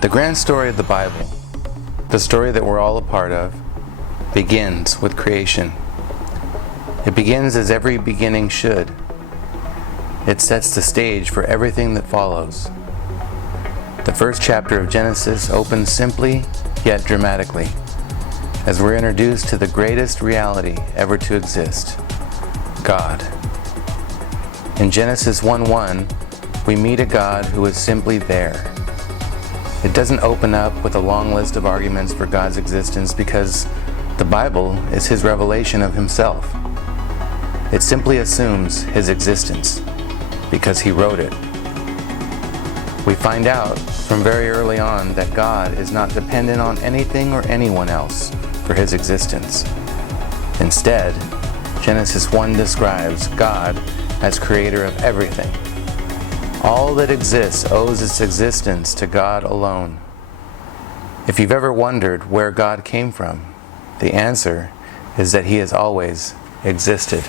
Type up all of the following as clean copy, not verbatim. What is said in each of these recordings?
The grand story of the Bible, the story that we're all a part of, begins with creation. It begins as every beginning should. It sets the stage for everything that follows. The first chapter of Genesis opens simply yet dramatically, as we're introduced to the greatest reality ever to exist, God. In Genesis 1:1, we meet a God who is simply there. It doesn't open up with a long list of arguments for God's existence because the Bible is His revelation of Himself. It simply assumes His existence because He wrote it. We find out from very early on that God is not dependent on anything or anyone else for His existence. Instead, Genesis 1 describes God as creator of everything. All that exists owes its existence to God alone. If you've ever wondered where God came from, the answer is that He has always existed.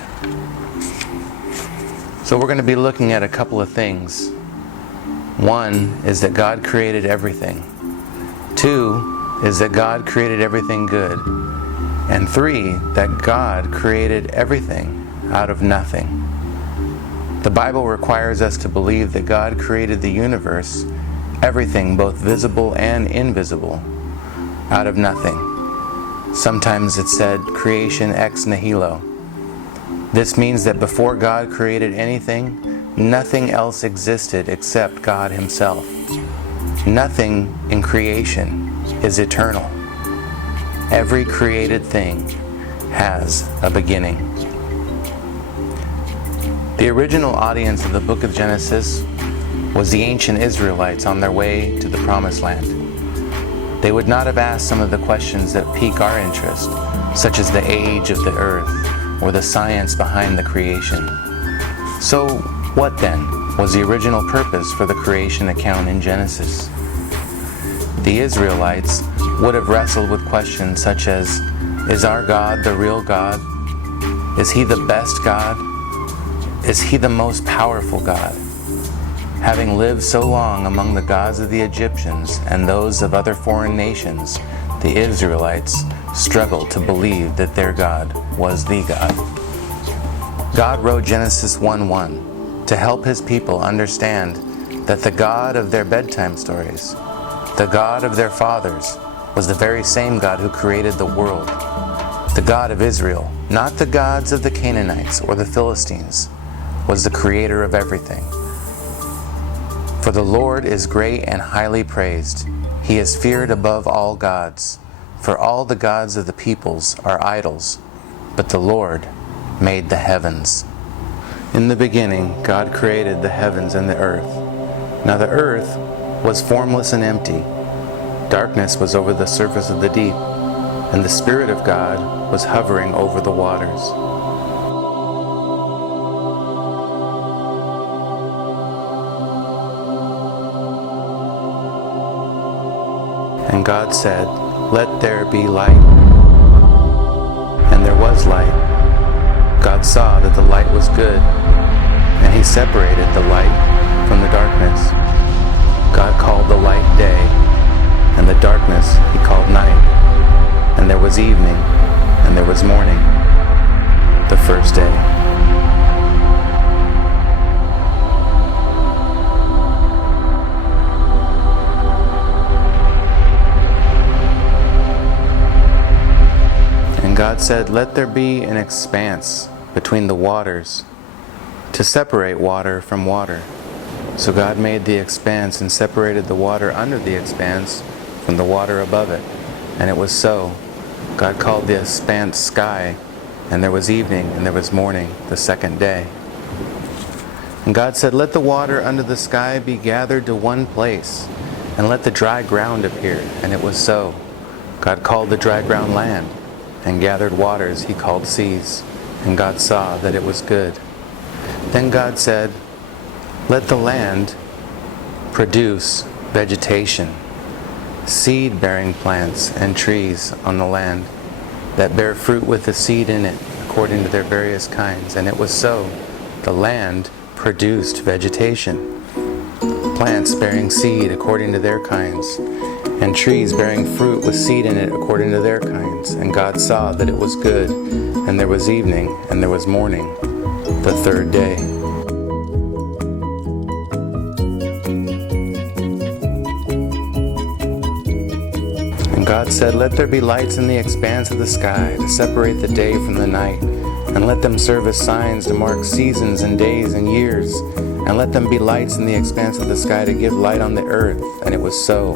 So we're going to be looking at a couple of things. One is that God created everything. Two is that God created everything good. And three, that God created everything out of nothing. The Bible requires us to believe that God created the universe, everything both visible and invisible, out of nothing. Sometimes it's said creation ex nihilo. This means that before God created anything, nothing else existed except God Himself. Nothing in creation is eternal. Every created thing has a beginning. The original audience of the book of Genesis was the ancient Israelites on their way to the Promised Land. They would not have asked some of the questions that pique our interest, such as the age of the earth or the science behind the creation. So, what then was the original purpose for the creation account in Genesis? The Israelites would have wrestled with questions such as, is our God the real God? Is He the best God? Is He the most powerful God? Having lived so long among the gods of the Egyptians and those of other foreign nations, the Israelites struggled to believe that their God was the God. God wrote Genesis 1:1 to help His people understand that the God of their bedtime stories, the God of their fathers, was the very same God who created the world. The God of Israel, not the gods of the Canaanites or the Philistines, was the creator of everything. For the Lord is great and highly praised. He is feared above all gods. For all the gods of the peoples are idols, but the Lord made the heavens. In the beginning, God created the heavens and the earth. Now the earth was formless and empty. Darkness was over the surface of the deep, and the Spirit of God was hovering over the waters. And God said, "Let there be light." And there was light. God saw that the light was good, and He separated the light from the darkness. God called the light day, and the darkness He called night. And there was evening, and there was morning, the first day. God said, "Let there be an expanse between the waters to separate water from water." So God made the expanse and separated the water under the expanse from the water above it. And it was so. God called the expanse sky, and there was evening and there was morning, the second day. And God said, "Let the water under the sky be gathered to one place, and let the dry ground appear." And it was so. God called the dry ground land, and gathered waters He called seas. And God saw that it was good. Then God said, "Let the land produce vegetation, seed-bearing plants and trees on the land, that bear fruit with the seed in it, according to their various kinds." And it was so. The land produced vegetation, plants bearing seed according to their kinds, and trees bearing fruit with seed in it according to their kinds. And God saw that it was good. And there was evening, and there was morning, the third day. And God said, "Let there be lights in the expanse of the sky to separate the day from the night, and let them serve as signs to mark seasons and days and years. And let them be lights in the expanse of the sky to give light on the earth." And it was so.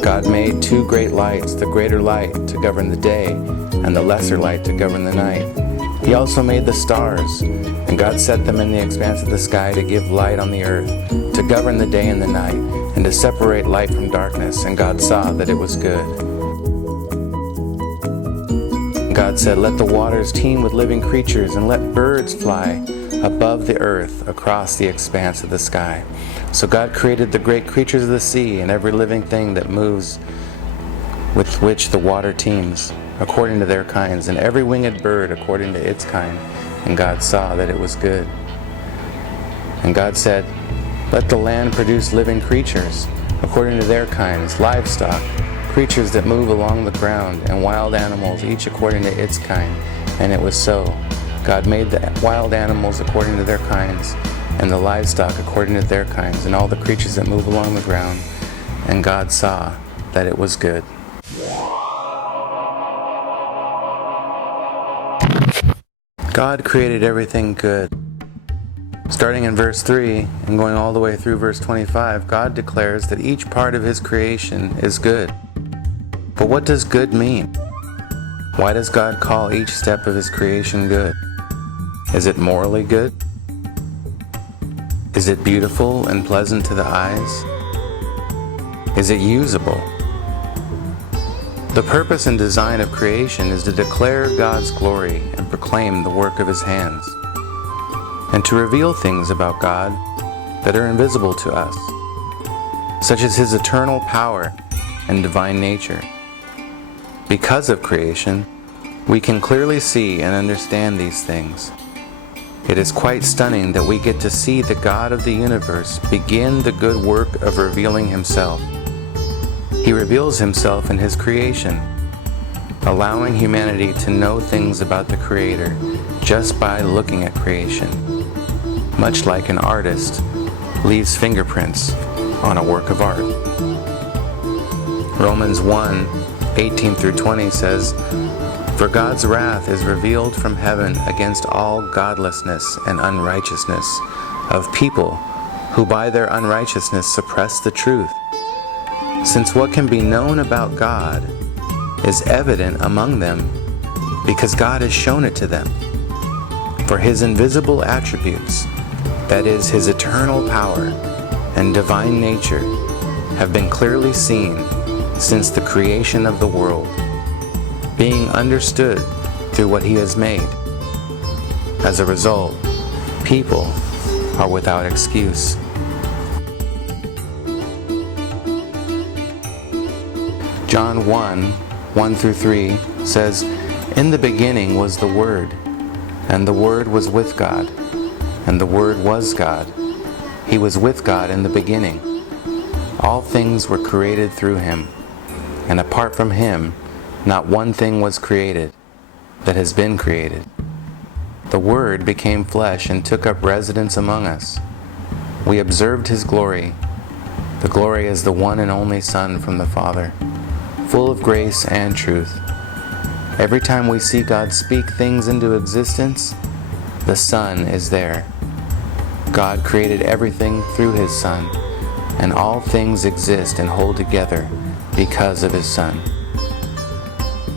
God made two great lights, the greater light to govern the day, and the lesser light to govern the night. He also made the stars, and God set them in the expanse of the sky to give light on the earth, to govern the day and the night, and to separate light from darkness. And God saw that it was good. God said, "Let the waters teem with living creatures, and let birds fly above the earth across the expanse of the sky." So God created the great creatures of the sea and every living thing that moves, with which the water teems, according to their kinds, and every winged bird according to its kind. And God saw that it was good. And God said, "Let the land produce living creatures, according to their kinds, livestock, creatures that move along the ground, and wild animals, each according to its kind." And it was so. God made the wild animals according to their kinds, and the livestock according to their kinds, and all the creatures that move along the ground. And God saw that it was good. God created everything good. Starting in verse 3 and going all the way through verse 25, God declares that each part of His creation is good. But what does good mean? Why does God call each step of His creation good? Is it morally good? Is it beautiful and pleasant to the eyes? Is it usable? The purpose and design of creation is to declare God's glory and proclaim the work of His hands, and to reveal things about God that are invisible to us, such as His eternal power and divine nature. Because of creation, we can clearly see and understand these things. It is quite stunning that we get to see the God of the universe begin the good work of revealing Himself. He reveals Himself in His creation, allowing humanity to know things about the Creator just by looking at creation, much like an artist leaves fingerprints on a work of art. Romans 1:18 through 20 says, "For God's wrath is revealed from heaven against all godlessness and unrighteousness of people who by their unrighteousness suppress the truth. Since what can be known about God is evident among them, because God has shown it to them. For His invisible attributes, that is, His eternal power and divine nature, have been clearly seen since the creation of the world, being understood through what He has made. As a result, people are without excuse." John 1:1 through 3 says, "In the beginning was the Word, and the Word was with God, and the Word was God. He was with God in the beginning. All things were created through Him, and apart from Him, not one thing was created that has been created. The Word became flesh and took up residence among us. We observed His glory. The glory as the one and only Son from the Father, full of grace and truth." Every time we see God speak things into existence, the Son is there. God created everything through His Son, and all things exist and hold together because of His Son.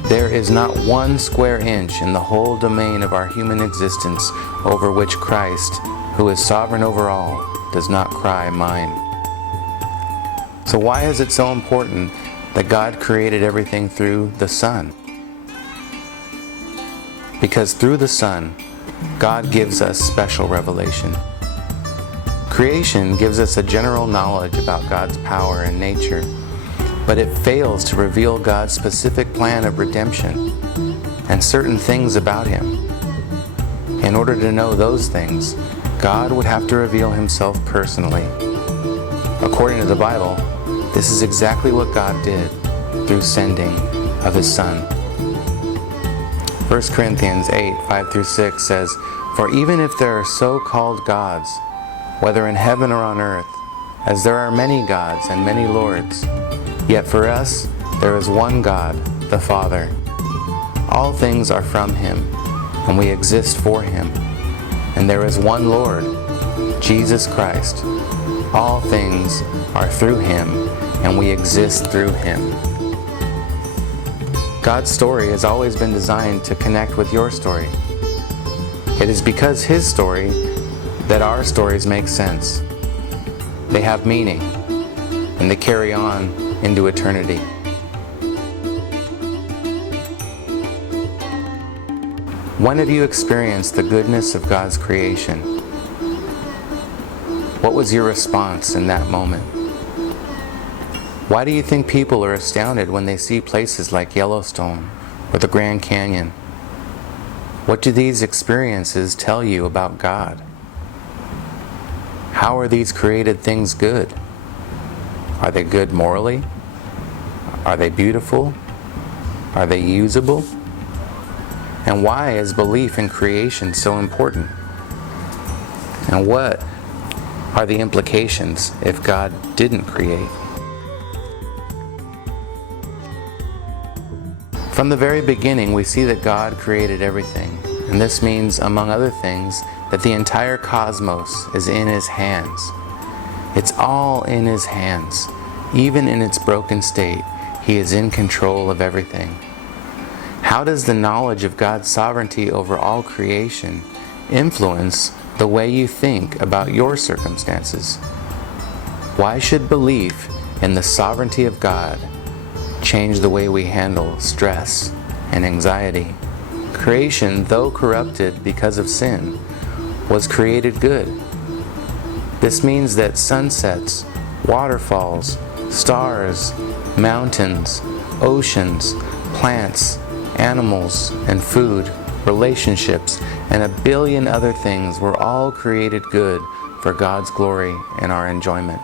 There is not one square inch in the whole domain of our human existence over which Christ, who is sovereign over all, does not cry, "Mine." So why is it so important that God created everything through the Son? Because through the Son, God gives us special revelation. Creation gives us a general knowledge about God's power and nature, but it fails to reveal God's specific plan of redemption and certain things about Him. In order to know those things, God would have to reveal Himself personally. According to the Bible, this is exactly what God did through sending of His Son. 1 Corinthians 8, 5-6 says, "For even if there are so-called gods, whether in heaven or on earth, as there are many gods and many lords, yet for us there is one God, the Father. All things are from Him, and we exist for Him. And there is one Lord, Jesus Christ. All things are through Him, and we exist through Him." God's story has always been designed to connect with your story. It is because His story that our stories make sense. They have meaning, and they carry on into eternity. When have you experienced the goodness of God's creation? What was your response in that moment? Why do you think people are astounded when they see places like Yellowstone or the Grand Canyon? What do these experiences tell you about God? How are these created things good? Are they good morally? Are they beautiful? Are they usable? And why is belief in creation so important? And what are the implications if God didn't create? From the very beginning, we see that God created everything. And this means, among other things, that the entire cosmos is in His hands. It's all in His hands. Even in its broken state, He is in control of everything. How does the knowledge of God's sovereignty over all creation influence the way you think about your circumstances? Why should belief in the sovereignty of God change the way we handle stress and anxiety? Creation, though corrupted because of sin, was created good. This means that sunsets, waterfalls, stars, mountains, oceans, plants, animals, and food, relationships, and a billion other things were all created good for God's glory and our enjoyment.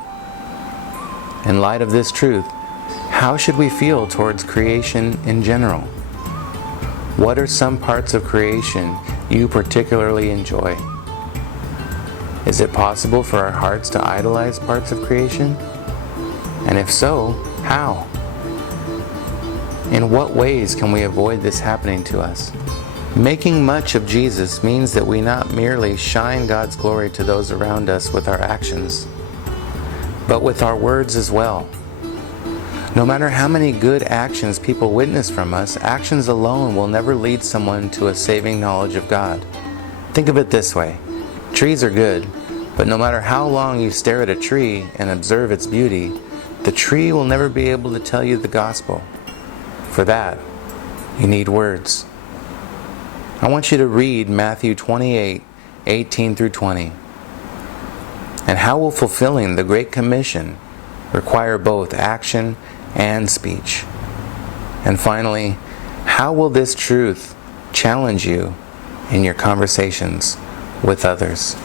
In light of this truth, how should we feel towards creation in general? What are some parts of creation you particularly enjoy? Is it possible for our hearts to idolize parts of creation? And if so, how? In what ways can we avoid this happening to us? Making much of Jesus means that we not merely shine God's glory to those around us with our actions, but with our words as well. No matter how many good actions people witness from us, actions alone will never lead someone to a saving knowledge of God. Think of it this way. Trees are good, but no matter how long you stare at a tree and observe its beauty, the tree will never be able to tell you the gospel. For that, you need words. I want you to read Matthew 28, 18-20. And how will fulfilling the Great Commission require both action and speech? And finally, how will this truth challenge you in your conversations with others?